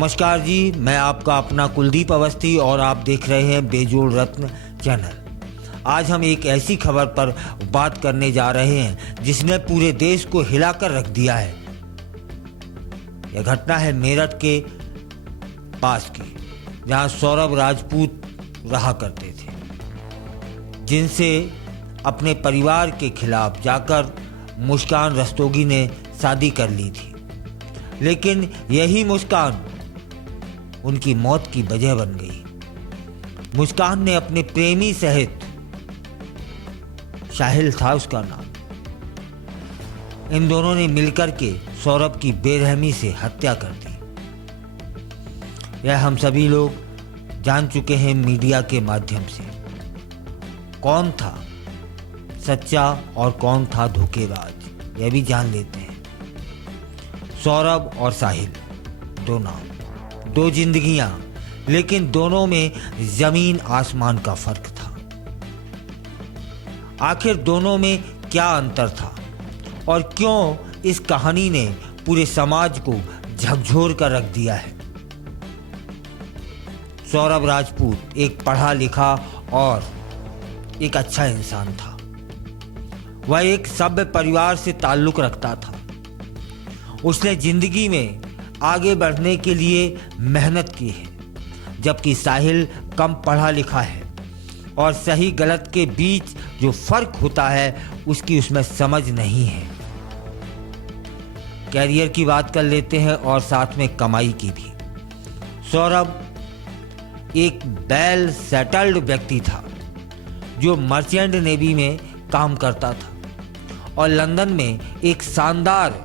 नमस्कार जी, मैं आपका अपना कुलदीप अवस्थी और आप देख रहे हैं बेजोड़ रत्न चैनल। आज हम एक ऐसी खबर पर बात करने जा रहे हैं जिसने पूरे देश को हिलाकर रख दिया है। यह घटना है मेरठ के पास की, जहां सौरभ राजपूत रहा करते थे, जिनसे अपने परिवार के खिलाफ जाकर मुस्कान रस्तोगी ने शादी कर ली थी। लेकिन यही मुस्कान उनकी मौत की वजह बन गई। मुस्कान ने अपने प्रेमी सहित, साहिल था उसका नाम, इन दोनों ने मिलकर के सौरभ की बेरहमी से हत्या कर दी। यह हम सभी लोग जान चुके हैं मीडिया के माध्यम से। कौन था सच्चा और कौन था धोखेबाज, यह भी जान लेते हैं। सौरभ और साहिल, दो नाम, दो जिंदगियां, लेकिन दोनों में जमीन आसमान का फर्क था। आखिर दोनों में क्या अंतर था और क्यों इस कहानी ने पूरे समाज को झकझोर कर रख दिया है। सौरभ राजपूत एक पढ़ा लिखा और एक अच्छा इंसान था। वह एक सभ्य परिवार से ताल्लुक रखता था। उसने जिंदगी में आगे बढ़ने के लिए मेहनत की है, जबकि साहिल कम पढ़ा लिखा है और सही गलत के बीच जो फर्क होता है उसकी उसमें समझ नहीं है। कैरियर की बात कर लेते हैं और साथ में कमाई की भी। सौरभ एक वेल सेटल्ड व्यक्ति था जो मर्चेंट नेवी में काम करता था और लंदन में एक शानदार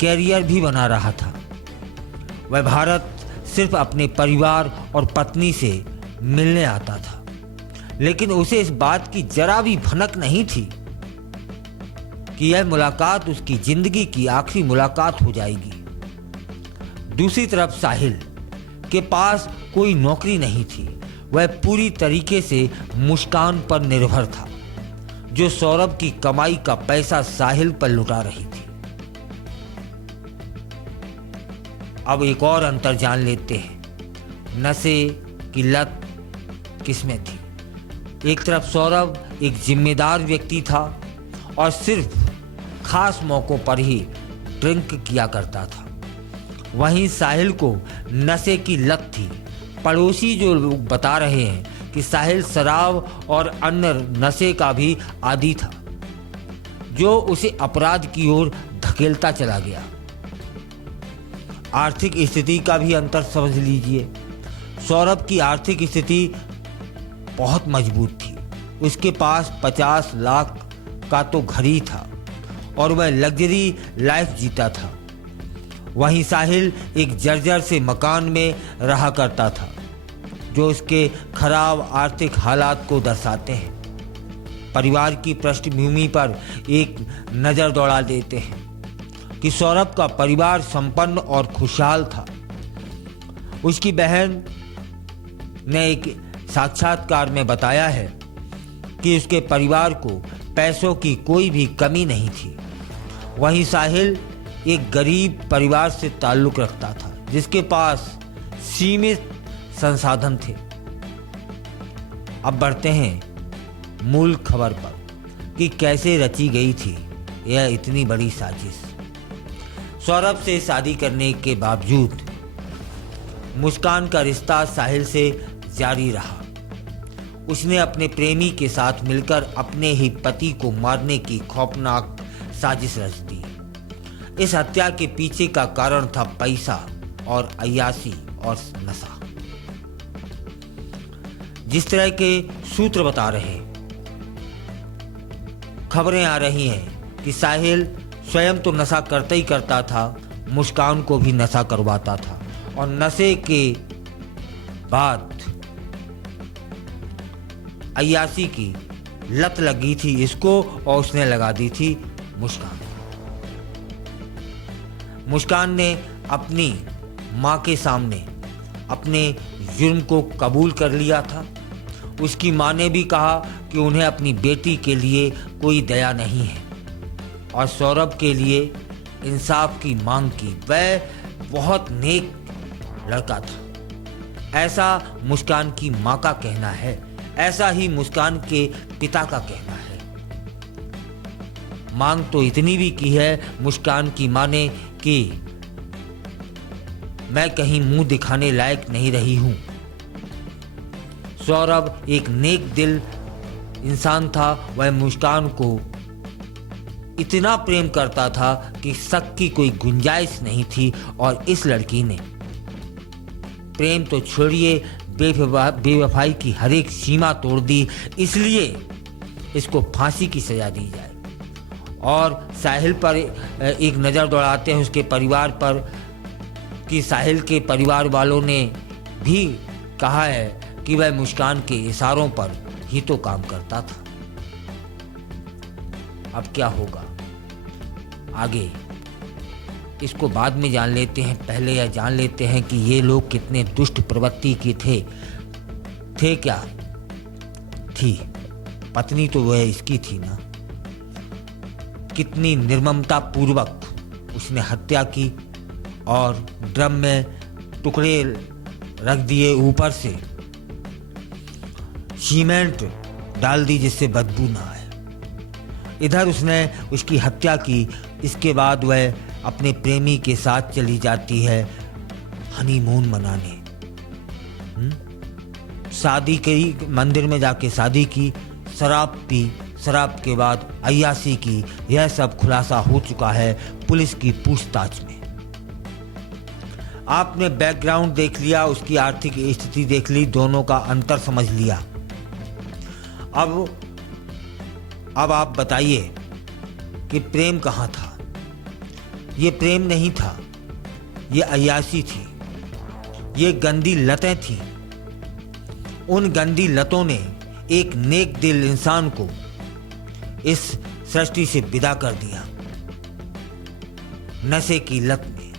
कैरियर भी बना रहा था। वह भारत सिर्फ अपने परिवार और पत्नी से मिलने आता था, लेकिन उसे इस बात की जरा भी भनक नहीं थी कि यह मुलाकात उसकी जिंदगी की आखिरी मुलाकात हो जाएगी। दूसरी तरफ साहिल के पास कोई नौकरी नहीं थी। वह पूरी तरीके से मुस्कान पर निर्भर था, जो सौरभ की कमाई का पैसा साहिल पर लुटा रही थी। अब एक और अंतर जान लेते हैं, नशे की लत किसमें थी। एक तरफ सौरभ एक जिम्मेदार व्यक्ति था और सिर्फ खास मौकों पर ही ड्रिंक किया करता था। वहीं साहिल को नशे की लत थी। पड़ोसी जो लोग बता रहे हैं कि साहिल शराब और अन्य नशे का भी आदी था, जो उसे अपराध की ओर धकेलता चला गया। आर्थिक स्थिति का भी अंतर समझ लीजिए। सौरभ की आर्थिक स्थिति बहुत मजबूत थी। उसके पास 50 लाख का तो घर ही था और वह लग्जरी लाइफ जीता था। वहीं साहिल एक जर्जर से मकान में रहा करता था, जो उसके खराब आर्थिक हालात को दर्शाते हैं। परिवार की पृष्ठभूमि पर एक नज़र दौड़ा देते हैं कि सौरभ का परिवार संपन्न और खुशहाल था। उसकी बहन ने एक साक्षात्कार में बताया है कि उसके परिवार को पैसों की कोई भी कमी नहीं थी। वहीं साहिल एक गरीब परिवार से ताल्लुक रखता था, जिसके पास सीमित संसाधन थे। अब बढ़ते हैं मूल खबर पर कि कैसे रची गई थी यह इतनी बड़ी साजिश। सौरभ से शादी करने के बावजूद मुस्कान का रिश्ता साहिल से जारी रहा। उसने अपने प्रेमी के साथ मिलकर अपने ही पति को मारने की खौफनाक साजिश रच दी। इस हत्या के पीछे का कारण था पैसा और अय्याशी और नशा। जिस तरह के सूत्र बता रहे, खबरें आ रही हैं कि साहिल स्वयं तो नशा करता ही करता था, मुस्कान को भी नशा करवाता था और नशे के बाद अय्याशी की लत लगी थी इसको और उसने लगा दी थी मुस्कान। मुस्कान ने अपनी माँ के सामने अपने जुर्म को कबूल कर लिया था। उसकी माँ ने भी कहा कि उन्हें अपनी बेटी के लिए कोई दया नहीं है और सौरभ के लिए इंसाफ की मांग की। वह बहुत नेक लड़का था। ऐसा मुस्कान की माँ का कहना है, ऐसा ही मुस्कान के पिता का कहना है। मांग तो इतनी भी की है मुस्कान की माँ ने कि मैं कहीं मुंह दिखाने लायक नहीं रही हूं। सौरभ एक नेक दिल इंसान था। वह मुस्कान को इतना प्रेम करता था कि शक की कोई गुंजाइश नहीं थी, और इस लड़की ने प्रेम तो छोड़िए बेवफाई की हर एक सीमा तोड़ दी। इसलिए इसको फांसी की सजा दी जाए। और साहिल पर एक नज़र दौड़ाते हैं उसके परिवार पर कि साहिल के परिवार वालों ने भी कहा है कि वह मुस्कान के इशारों पर ही तो काम करता था। अब क्या होगा आगे, इसको बाद में जान लेते हैं। पहले यह जान लेते हैं कि ये लोग कितने दुष्ट प्रवृत्ति के थे क्या थी। पत्नी तो वह इसकी थी ना। कितनी निर्ममता पूर्वक उसने हत्या की और ड्रम में टुकड़े रख दिए, ऊपर से सीमेंट डाल दी जिससे बदबू ना आए। इधर उसने उसकी हत्या की। इसके बाद वह अपने प्रेमी के साथ चली जाती है हनीमून मनाने। शादी की, मंदिर में जाके शादी की, शराब पी, शराब के बाद अय्याशी की। यह सब खुलासा हो चुका है पुलिस की पूछताछ में। आपने बैकग्राउंड देख लिया, उसकी आर्थिक स्थिति देख ली, दोनों का अंतर समझ लिया। अब आप बताइए कि प्रेम कहाँ था। ये प्रेम नहीं था, ये अय्याशी थी, ये गंदी लतें थी। उन गंदी लतों ने एक नेक दिल इंसान को इस सृष्टि से विदा कर दिया। नशे की लत में।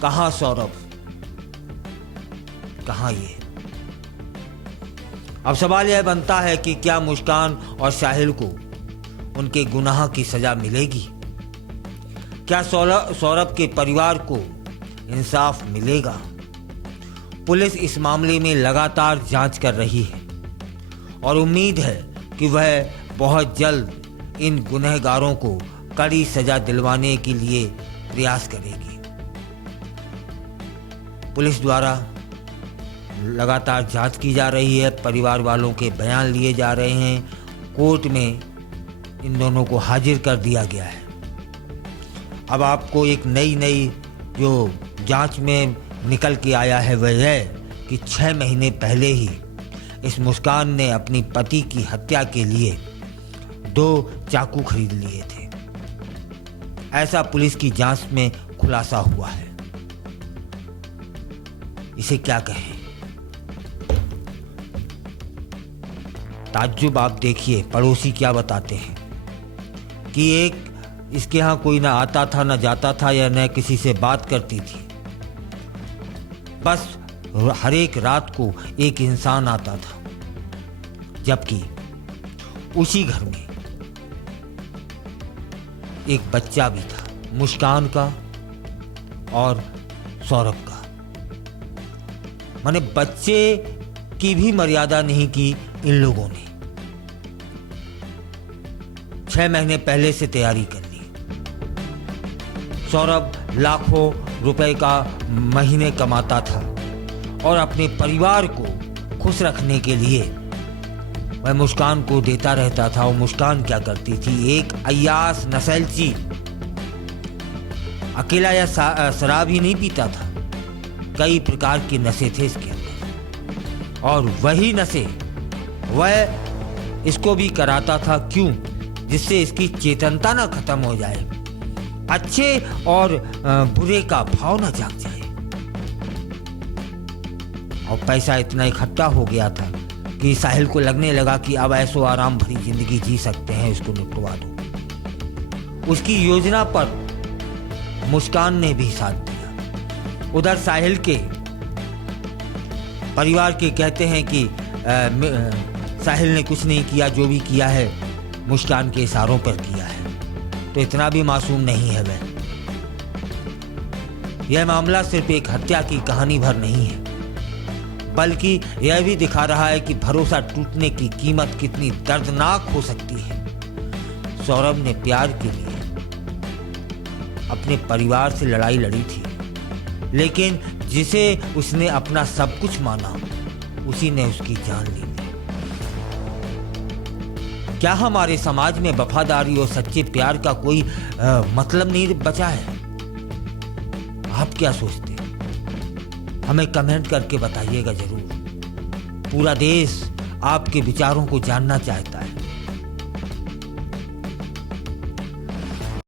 कहाँ सौरभ, कहाँ ये। अब सवाल यह बनता है कि क्या मुस्कान और साहिल को उनके गुनाह की सजा मिलेगी? क्या सौरभ के परिवार को इंसाफ मिलेगा? पुलिस इस मामले में लगातार जांच कर रही है और उम्मीद है कि वह बहुत जल्द इन गुनहगारों को कड़ी सजा दिलवाने के लिए प्रयास करेगी। पुलिस द्वारा लगातार जांच की जा रही है, परिवार वालों के बयान लिए जा रहे हैं, कोर्ट में इन दोनों को हाजिर कर दिया गया है। अब आपको एक नई जो जांच में निकल के आया है वह है कि 6 महीने पहले ही इस मुस्कान ने अपनी पति की हत्या के लिए 2 चाकू खरीद लिए थे। ऐसा पुलिस की जांच में खुलासा हुआ है। इसे क्या कहें? ताज्जुब आप देखिए, पड़ोसी क्या बताते हैं कि एक इसके यहाँ कोई ना आता था, ना जाता था, या न किसी से बात करती थी। बस हर एक रात को एक इंसान आता था, जबकि उसी घर में एक बच्चा भी था, मुस्कान का और सौरभ का। माने बच्चे की भी मर्यादा नहीं की इन लोगों ने। 6 महीने पहले से तैयारी कर ली। सौरभ लाखों रुपए का महीने कमाता था और अपने परिवार को खुश रखने के लिए वह मुस्कान को देता रहता था। और मुस्कान क्या करती थी? एक अय्याश नशेलची, अकेला या शराब ही नहीं पीता था, कई प्रकार के नशे थे इसके अंदर। और वही नशे वह इसको भी कराता था। क्यों? जिससे इसकी चेतनता ना खत्म हो जाए, अच्छे और बुरे का भाव ना जाग जाए। और पैसा इतना इकट्ठा हो गया था कि साहिल को लगने लगा कि अब ऐसो आराम भरी जिंदगी जी सकते हैं, इसको निपटवा दो। उसकी योजना पर मुस्कान ने भी साथ दिया। उधर साहिल के परिवार के कहते हैं कि साहिल ने कुछ नहीं किया, जो भी किया है मुस्कान के इशारों पर किया है, तो इतना भी मासूम नहीं है वह। यह मामला सिर्फ एक हत्या की कहानी भर नहीं है, बल्कि यह भी दिखा रहा है कि भरोसा टूटने की कीमत कितनी दर्दनाक हो सकती है। सौरभ ने प्यार के लिए अपने परिवार से लड़ाई लड़ी थी, लेकिन जिसे उसने अपना सब कुछ माना, उसी ने उसकी जान ली। क्या हमारे समाज में वफादारी और सच्चे प्यार का कोई मतलब नहीं बचा है? आप क्या सोचते हैं? हमें कमेंट करके बताइएगा जरूर। पूरा देश आपके विचारों को जानना चाहता है।